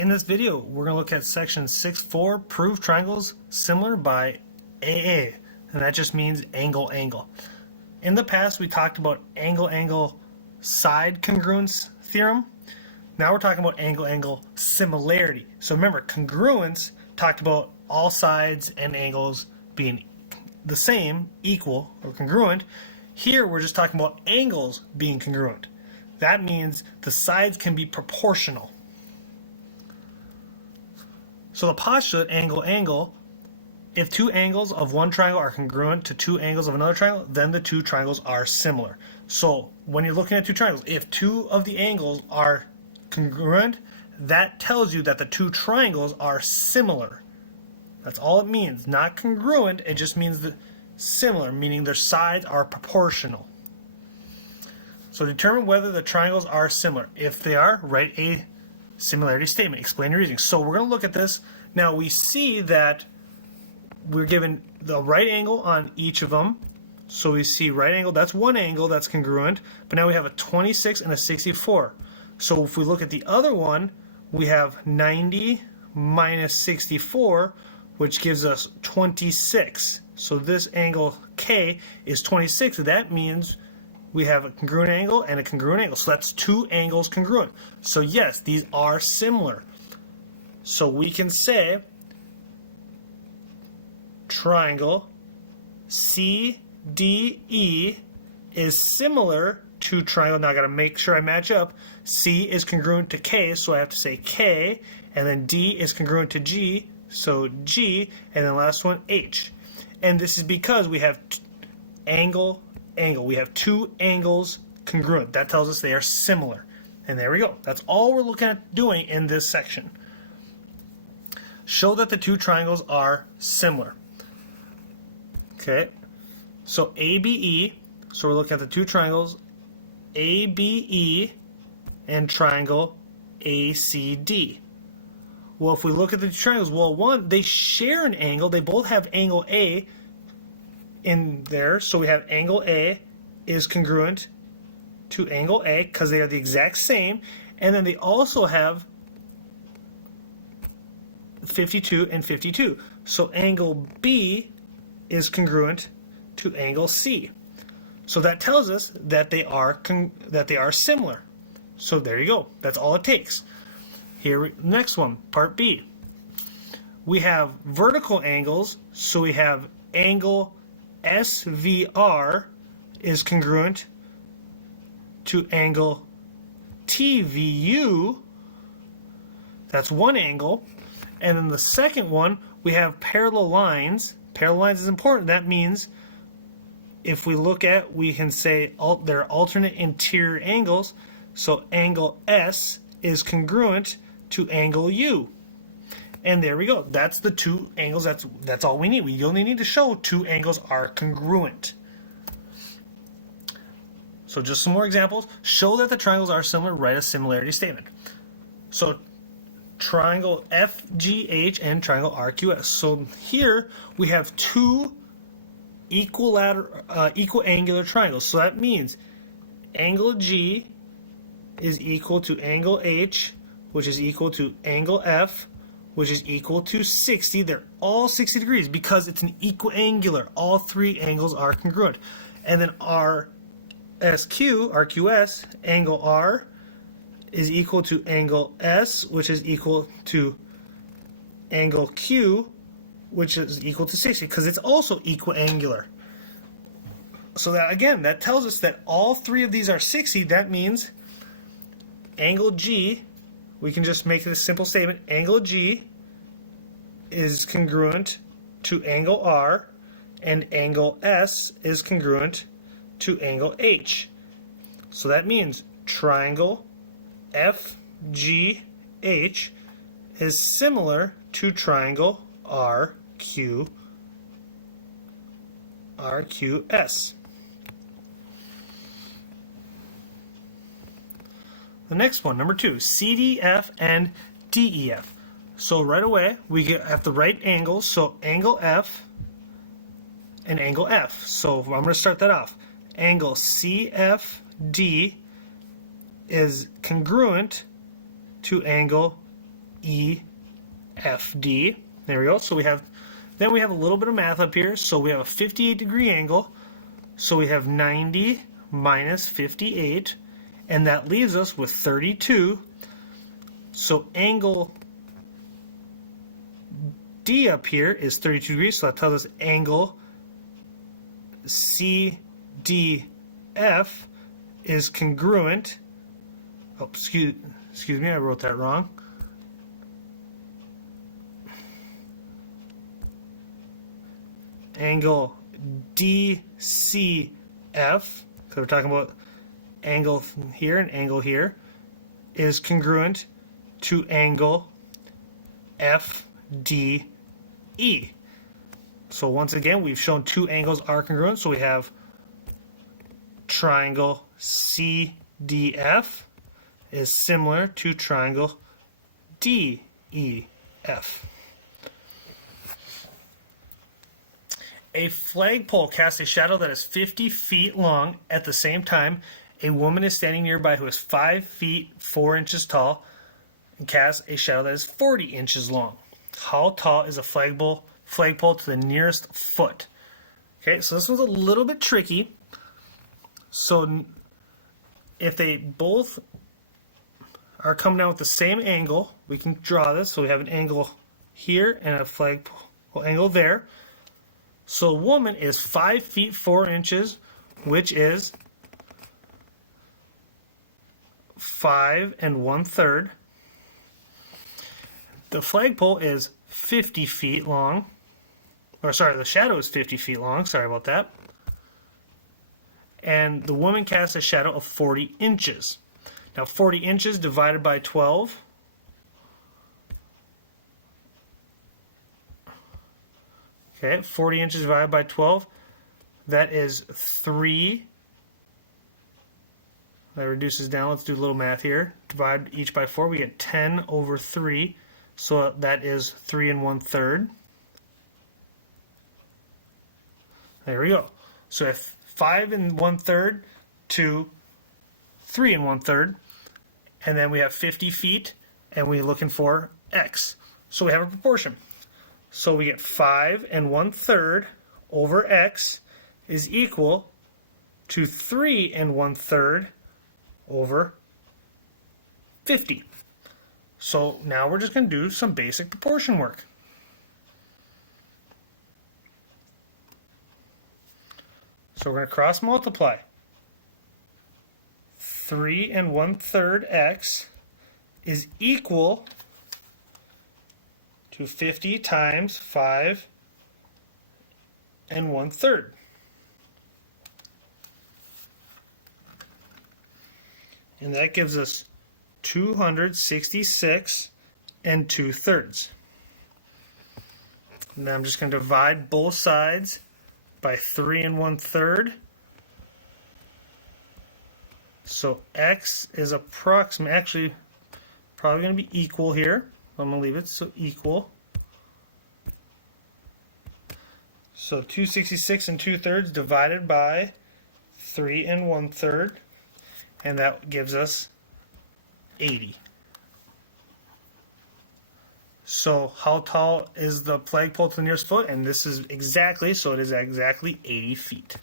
In this video, we're going to look at section 6.4, prove triangles similar by AA, and that just means angle, angle. In the past, we talked about angle, angle, side congruence theorem. Now we're talking about angle, angle, similarity. So remember, congruence talked about all sides and angles being the same, equal, or congruent. Here, we're just talking about angles being congruent. That means the sides can be proportional. So the postulate, angle, angle, if two angles of one triangle are congruent to two angles of another triangle, then the two triangles are similar. So when you're looking at two triangles, if two of the angles are congruent, that tells you that the two triangles are similar. That's all it means. Not congruent, it just means that similar, meaning their sides are proportional. So determine whether the triangles are similar. If they are, write a similarity statement. Explain your reasoning. So we're going to look at this. Now we see that we're given the right angle on each of them. So we see right angle, that's one angle that's congruent, but now we have a 26 and a 64. So if we look at the other one, we have 90 minus 64, which gives us 26. So this angle K is 26. That means we have a congruent angle and a congruent angle. So that's two angles congruent. So yes, these are similar. So we can say triangle CDE is similar to triangle. Now I got to make sure I match up. C is congruent to K, so I have to say K, and then D is congruent to G, so G, and then last one H. And this is because we have angle, angle. We have two angles congruent. That tells us they are similar. And there we go. That's all we're looking at doing in this section. Show that the two triangles are similar. Okay, so ABE, so we're looking at the two triangles, ABE and triangle ACD. Well, if we look at the two triangles, well, one, they share an angle. They both have angle A in there. So we have angle A is congruent to angle A because they are the exact same. And then they also have 52 and 52. So angle B is congruent to angle C. So that tells us that they are similar. So there you go. That's all it takes. Here, next one, part B. We have vertical angles, so we have angle SVR is congruent to angle TVU. That's one angle. And then the second one, we have parallel lines. Parallel lines is important. That means if we look at, we can say they're alternate interior angles. So angle S is congruent to angle U. And there we go. That's the two angles. That's all we need. We only need to show two angles are congruent. So just some more examples. Show that the triangles are similar. Write a similarity statement. So triangle FGH and triangle RQS. So here we have two equal angular triangles. So that means angle G is equal to angle H, which is equal to angle F, which is equal to 60. They're all 60 degrees because it's an equiangular. All three angles are congruent. And then RQS, angle R, is equal to angle S, which is equal to angle Q, which is equal to 60, because it's also equiangular. So that, again, that tells us that all three of these are 60. That means angle G, we can just make it a simple statement, angle G is congruent to angle R, and angle S is congruent to angle H. So that means triangle FGH is similar to triangle RQS. The next one, number 2, CDF and DEF. So right away, we have the right angles, so angle F and angle F. So I'm going to start that off. Angle CFD is congruent to angle There we go. So then we have a little bit of math up here. So we have a 58-degree angle. So we have 90 minus 58, and that leaves us with 32. So angle D up here is 32 degrees, so that tells us angle CDF is congruent. Oh, excuse me, I wrote that wrong. Angle DCF, because we're talking about angle here and angle here, is congruent to angle FDE. So once again, we've shown two angles are congruent. So we have triangle CDF is similar to triangle DEF. A flagpole casts a shadow that is 50 feet long. At the same time, a woman is standing nearby who is 5 feet 4 inches tall and casts a shadow that is 40 inches long. How tall is a flagpole to the nearest foot? Okay, so this was a little bit tricky. So if they both are coming down with the same angle, we can draw this. So we have an angle here and a flagpole angle there. So a woman is 5 feet 4 inches, which is 5 1/3. The flagpole is 50 feet long. Or sorry, the shadow is 50 feet long. Sorry about that. And the woman casts a shadow of 40 inches. Now 40 inches divided by 12. Okay, 40 inches divided by 12. That is 3. That reduces down. Let's do a little math here. Divide each by 4. We get 10 over 3. So that is 3 1/3. There we go. So if 5 1/3 to 3 1/3, and then we have 50 feet, and we're looking for x. So we have a proportion. So we get 5 1/3 over x is equal to 3 1/3 over 50. So now we're just going to do some basic proportion work. So we're going to cross multiply. 3 1/3 x is equal to 50 times 5 1/3. And that gives us 266 2/3. Now I'm just going to divide both sides by 3 1/3. So x is actually probably going to be equal here. I'm going to leave it so equal. So 266 2/3 divided by 3 1/3, and that gives us 80. So how tall is the flagpole to the nearest foot? And this is exactly, so it is exactly 80 feet.